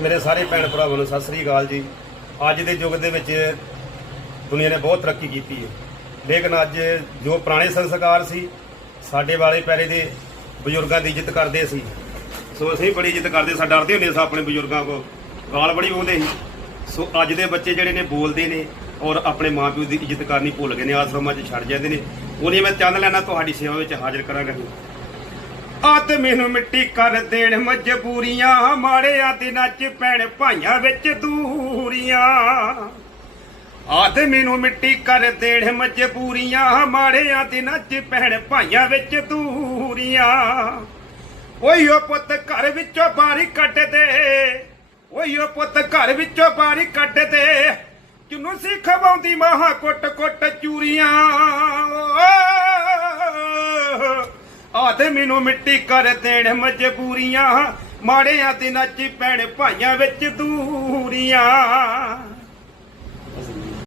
ਮੇਰੇ ਸਾਰੇ ਭੈਣ ਭਰਾਵਾਂ ਨੂੰ ਸਤਿ ਸ੍ਰੀ ਅਕਾਲ ਜੀ। ਅੱਜ ਦੇ ਯੁੱਗ ਦੇ ਵਿੱਚ ਦੁਨੀਆ ਨੇ ਬਹੁਤ ਤਰੱਕੀ ਕੀਤੀ ਹੈ। ਲੇਕਿਨ ਅੱਜ ਜੋ ਪੁਰਾਣੇ ਸੰਸਕਾਰ ਸੀ, ਸਾਡੇ ਵਾਲੇ ਪੈਰੇ ਦੇ ਬਜ਼ੁਰਗਾਂ ਦੀ ਇੱਜ਼ਤ ਕਰਦੇ ਸੀ। ਸੋ ਅਸੀਂ ਬੜੀ ਇੱਜ਼ਤ ਕਰਦੇ ਸਾਂ ਡਰਦੇ ਹੁੰਦੇ ਸਾਂ ਆਪਣੇ ਬਜ਼ੁਰਗਾਂ ਕੋ ਗਾਲ ਬੜੀ ਬੋਲਦੇ ਸੀ। ਸੋ ਅੱਜ ਦੇ ਬੱਚੇ ਜਿਹੜੇ ਨੇ ਬੋਲਦੇ ਨੇ ਔਰ ਆਪਣੇ ਮਾਪਿਓ ਦੀ ਇੱਜ਼ਤ ਕਰਨੀ ਭੁੱਲ ਗਏ ਨੇ, ਆਸ਼ਰਮਾਂ 'ਚ ਛੱਡ ਜਾਂਦੇ ਨੇ। ਉਹਨੇ ਮੈਂ ਚੰਨ ਲੈਣਾ, ਤੁਹਾਡੀ ਸੇਵਾ ਵਿੱਚ ਹਾਜ਼ਰ ਕਰਾਂਗਾ ਆਤ ਮੈਨੂੰ ਮਿੱਟੀ ਕਰ ਦੇਣ ਮਜਬੂਰੀਆਂ। ਮਾੜਿਆਂ ਦਿਨਾਂ 'ਚ ਪੈਣ ਭਾਈਆਂ ਵਿੱਚ ਦੂਰੀਆਂ। ਆਤ ਮੈਨੂੰ ਮਿੱਟੀ ਕਰ ਦੇਣ ਮਜਬੂਰੀਆਂ। ਮਾੜਿਆਂ ਦਿਨਾਂ 'ਚ ਪੈਣ ਭਾਈਆਂ ਵਿੱਚ ਦੂਰੀਆਂ। ਓਏ ਓ ਪੁੱਤ ਘਰ ਵਿੱਚੋਂ ਬਾਰੀ ਕੱਢ ਦੇ। ਓਏ ਓ ਪੁੱਤ ਘਰ ਵਿੱਚੋਂ ਬਾਰੀ ਕੱਢ ਦੇ। ਕਿਨੂੰ ਸੀ ਖਵਾਉਂਦੀ ਕੁੱਟ ਕੁੱਟ ਚੂਰੀਆਂ। ਆਤੇ ਮੈਨੂੰ ਮਿੱਟੀ ਕਰ ਦੇਣ ਮਜਬੂਰੀਆਂ। ਮਾੜਿਆਂ ਦਿਨਾਂ ਚ ਪੈਣ ਭਾਈਆਂ ਵਿੱਚ ਦੂਰੀਆਂ।